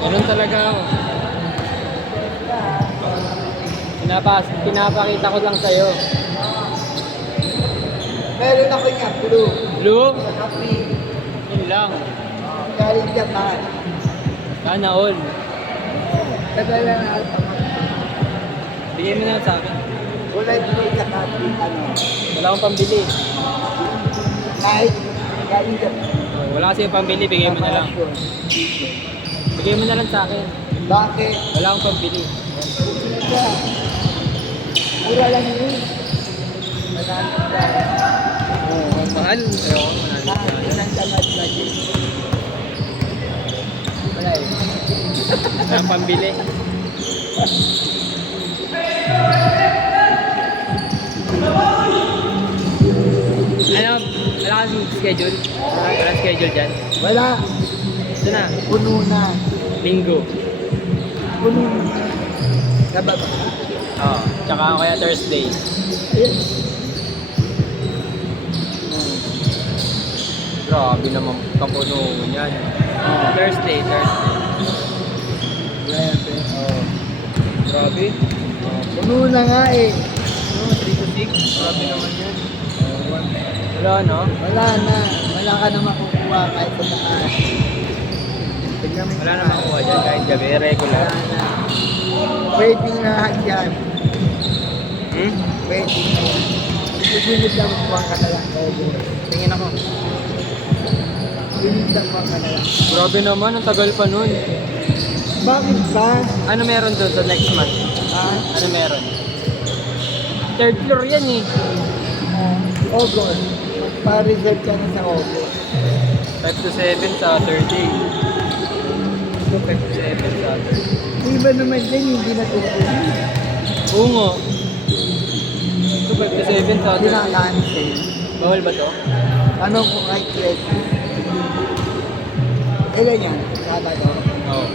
Ganun talaga ako. Pinapakita ko lang sa'yo. Meron ako niya, blue. Blue? Saka pink. Yun lang. Galing Japan. Sana all. Tagal na ata. Bigay mo na lang sa akin. Kulay blue saka pink, ano. Wala akong pambili. Kahit galing Japan. Wala kasi yung pambili, bigay mo na lang. Bigay mo na lang sa akin. Bakit? Wala akong pambili. Mura lang yun. Maraming dahil. Oo, mahal. Ayoko, mahal. Isang tamad na din. Wala eh. Wala akong pambili. Ano? Wala kang schedule? Wala schedule dyan? Wala. Ito na. Puno na. Linggo. Puno na. Nababa. Oo. Tsaka kaya Thursday. Ayun. Grabe naman kapuno yan. Thursday. Grabe. Oo. Grabe. Puno na nga eh. 3 to 6. Grabe naman yan. Wala no? Wala na. Wala ka na makukuha kahit sa taas. Tignan mo yung Wala na taas. makuha dyan kahit gabi. Regular. Wala na. Waiting na lahat yan. Hmm? Waiting na yan. Ipunod lang kuha ka na lang. Tingin ako. Ipunod lang kuha ka na lang. Grabe naman. Ang tagal pa nun. Bakit ba? Ano meron doon sa next month? Ha? Ano meron? Third floor yan eh. August. Pa-reserve ka na sa August. 5 to 7 sa Thursday. Ito 5 to 7 sa Thursday. Yung iba naman dyan, hindi na tutuloy. Oo nga. Ito 5 to 7 sa Hindi na Thursday. cancel. Bawal ba to? Ano kung kahit credit? Ilan yan? Sabado. Oo.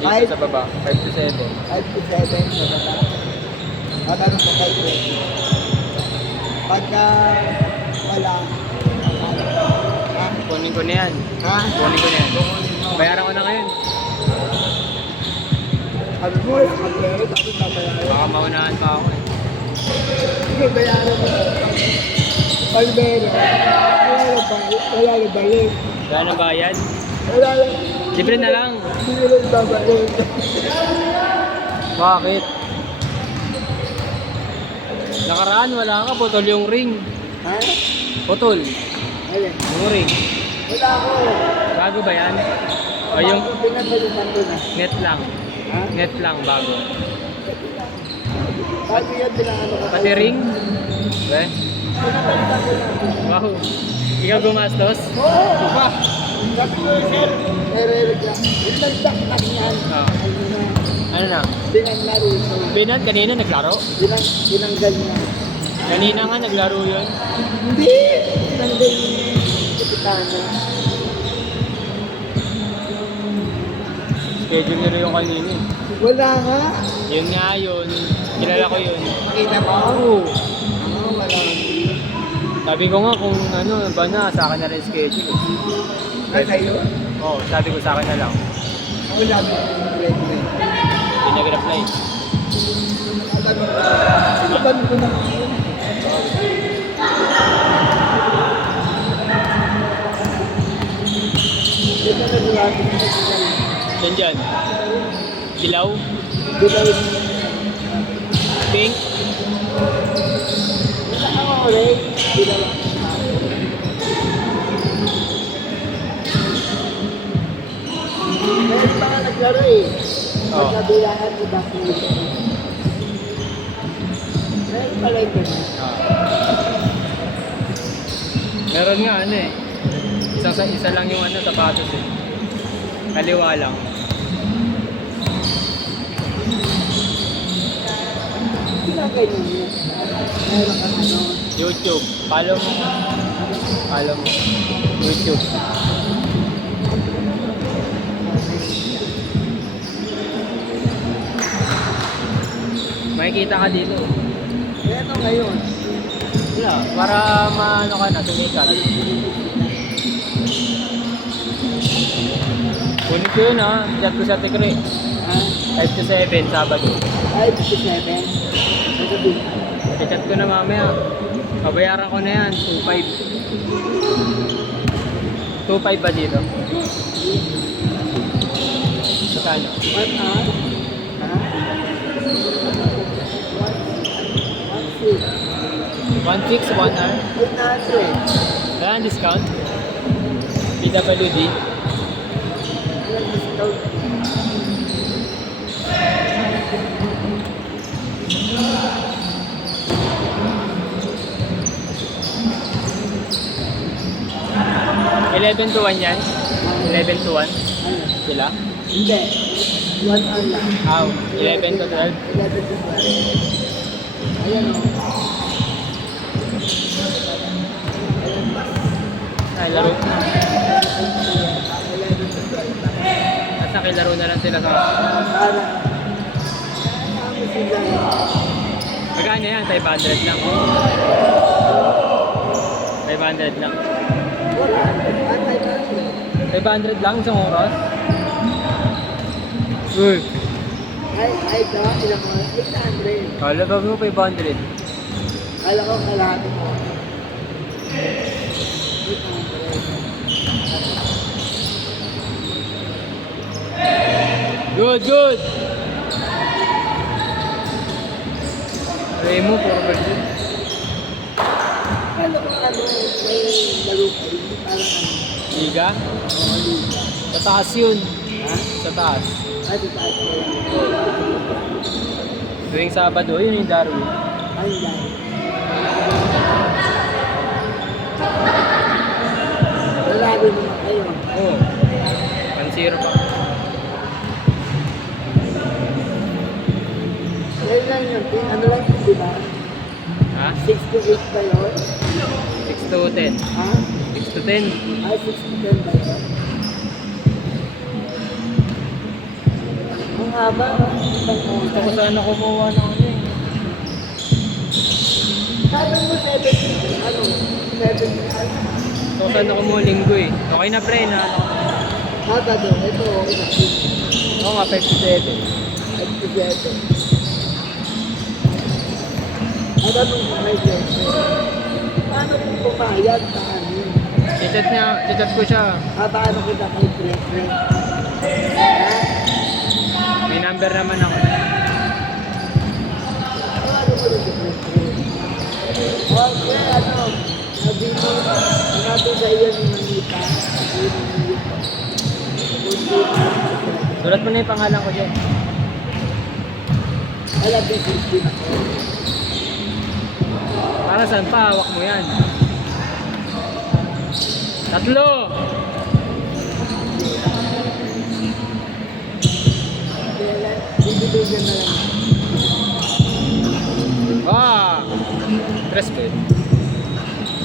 Five? Dito sa baba. 5 to 7. 5 to 7 sa baba. Magkano sa kahit credit? Pagka wala, ha? Kunin ko na yan. Ha? Kunin ko na yan. Bayaran ko na ngayon. Sabi mo, mag-meron, tapos babayaran. Baka maunahan pa ako eh. Sige, bayaran mo. Pag meron, wala na balik. Wala na bayad. Wala na. Libre na lang. Hindi na lang babalik. Bakit? Nakaraan wala ka. Putol yung ring. Ha? Putol. Ayun. Yung ring. Wala ako. Bago ba yan? O yung Bago pinapalitan ko na. net lang. Ha? Net lang bago. Bago yan pinakano ko. Pati ring? Eh? Pinapalitan ko na. Wow. Ikaw gumastos? Oo! Ba? Sabi ko, sir, nare-regla. Yung nagdaktak yan. Oo. Ano na, Ano na? binanlaro ito. Binat kanina naglaro? Binanggal niya. Kanina nga naglaro yun. Hindi! Binanggal yung kapitana. Schedule nila yung kanina eh. Wala nga. Yun nga yun. Kilala ko yun. Kita mo? Oo. Oo, wala. Sabi ko nga kung ano ba na sa akin na rin schedule. Ay, sa'yo? Oo, sabi ko sa akin na lang. Ako sabi ko yung red na yun. Hindi nag-reply. Sabi ko na. Ito na nilapit na sila. Yan dyan. Dilaw, Dilaw yung pink, wala ako ulit. Dilaw. Meron pa nga naglaro eh. Oo. Magkabilangan ko ba kung ito. Meron pala ito. meron nga ano eh. Isa lang yung ano sapatos eh. Kaliwa lang. Kinakay niyo. Meron kang ano. YouTube. Follow mo. Follow mo. YouTube. Makikita ka dito. Meron ngayon. Wala. Para maano ka na, sumikat. Kunin ko yun ha. Chat ko sa Tikre. Ha? 5 to 7, Sabado. 5 to 7. Sasabihin. Chat ko na mamaya. Babayaran ko na yan. 2.5. 2.5 ba dito? Sa kano? 1 hour? Ha? 1 1.6, 1 hour. 800. Wala ang discount? PWD? Walang discount. $11 to 1 yan? 11 to 1? Ano? Sila? Hindi. 1 hour lang. Ah, 11 to 12? 11 to 12. Ayan o. Ay, laro. 11 to 12 lang. At nakilaro na lang sila sa... Para. Ano sila? Magkano yan? 500 lang. 500 lang. Wala. Antay ka. 500 lang isang oras? Uy, Ay, ito. Ilang oras? 800. kala ba mo 500? Kala ko kalahati mo. 800. Good, good! Remo, puro birthday. Kala ko ano, may laro kayo. Parang ano. Liga? Oo, liga. Sa taas yun. Ha? Sa taas. Ay, di tayo ko yan. Tuwing Sabado, yun yung Darwin. Ay, dahil. Malabo naman kayo. Oo. 1-0 pa. Ngayon lang yun. Ano lang yun, di ba? Ha? 6 to 8 ba yun? 6 to 10. Ha? 6 to 10. Ay, 6 to 10 ba yun? Ang haba, ibang Gusto ko oras. sana kumuha ng ano eh. Sabi mo 7, ano? 7, Gusto ko sana kumuha linggo eh. Okay na pre, na ano. Sabado, ito, okay na. Oo nga, 5 to 7. 5 to 7. Ang tanong ko kay Jesse, paano kung pumayag sa amin? Chat ko siya. Paano kita kay Jesse? May number naman ako. Paano ko rin si Jesse? Okay, ano, sabi mo, natin sa iyo ni Manita. Sulat mo na yung pangalan ko dyan. Alam mo, 16 ako. Para saan pa? Hawak mo yan. 3! Kaya, bibigyan na lang. Ah! Press ko yun.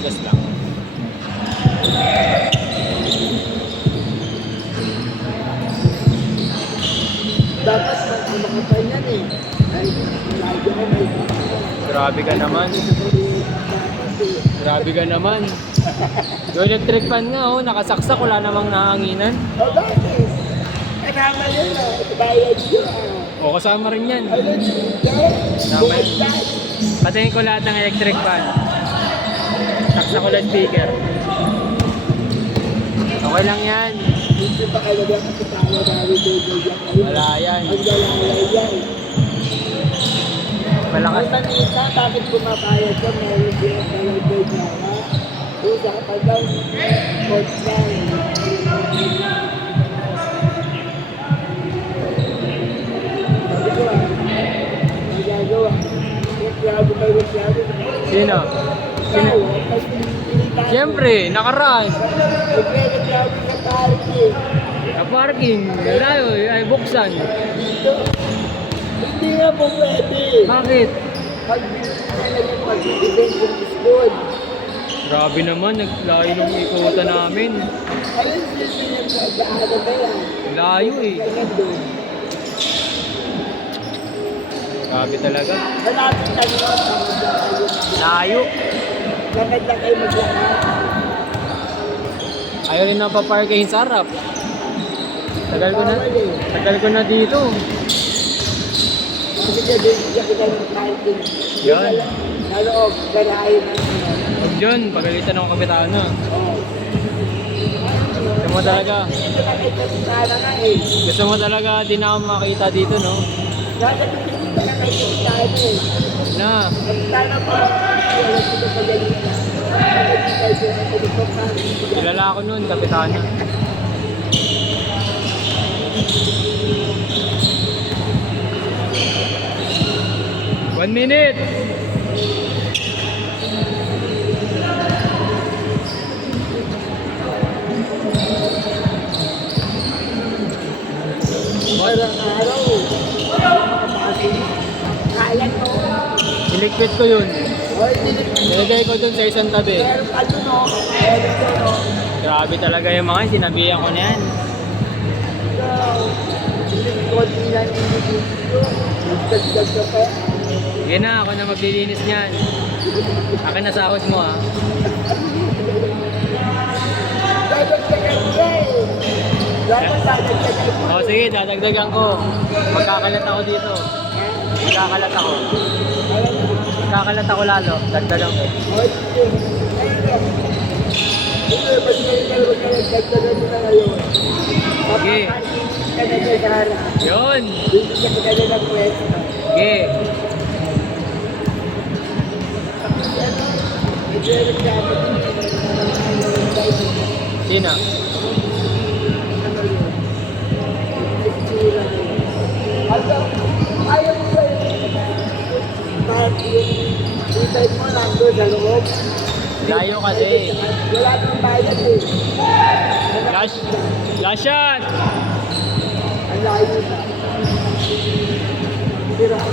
Just lang. Dapat makapal yan eh. Ay, lagi ko may Grabe ka naman. dapat eh. Grabe ka naman. Yung electric fan nga oh, nakasaksak, wala namang nahanginan. O bakit? Kasama yun ah. Bayad yun ah. O kasama rin yan. Ano yun? Tama yun. Bukas yan. Patayin ko lahat ng electric fan. Saksak ko lang speaker. Okay lang yan. Hindi pa kayo ba kapitawa namin doon yan? Wala yan. Ang galalay yan. Malakas. Ang Manita, bakit pumapayag ka? Meron din ang talagay niya ha? Usapan daw. Kontra. Sabi ko ah. Magagawa. Reklamo kayo, reklamo. Sino? Sino? Siyempre, nakaraan. Nagre-reklamo sa parking. Sa parking, layo, ay buksan. Dito. Hindi nga po pwede. Bakit? Pag-event yung school. Grabe naman, naglayo ng ikutan namin. Ayun, sino yung ano ba yan? Layo eh. Ganyan doon. Grabe talaga. Malapit na nyo ang kayo. Layo. Lakad na kayo maglakad. Ayaw rin na paparkahin sa harap. Tagal ko na dito. Kasi siya din, siya kita ng kantin. Yan. Sa loob, ganahin ng Huwag dyan, pagalitan ng kapitana. Gusto mo talaga, Ito na kay Kapitana nga eh. gusto mo talaga din ako makita dito, no? Dati ito na kay Kapitana eh. Na, Kapitana pa. Wala sila pagalitan. Pagalitan siya sa Kapitana. kilala ako nun, kapitana. One minute! Walang araw. Kaya to. Iligpit ko yun. Oy, dinigyan. Nilagay ko dun sa isang tabi. Meron ka dun o. Meron ka no. Grabe talaga yung mga yun, sinabihan ko na yan. Konti lang yung video. Nagdagdag ka pa. Sige na, ako na maglilinis niyan. Akin na sahod mo, ha. Dadagdagan ka eh. Dapat dadagdagan mo. O sige, dadagdagan ko. Magkakalat ako dito. Magkakalat ako. Magkakalat ako lalo. Dagdagan ko. Oy, ayun. Ito, ba't ngayon ka nagdagdagan mo na ngayon? Sige. Mapapalinis ka na dyan sa harap. Yun. Bibigyan ka na ng pwesto. Sige. Ito yung nagsabi. Sino? Ano yun? Itsura na yun. Ayaw mo ba yun? Bakit yung time mo nandun sa loob? Layo kasi. Wala nang bayad eh. Last shot! Ang layo na. Sira ko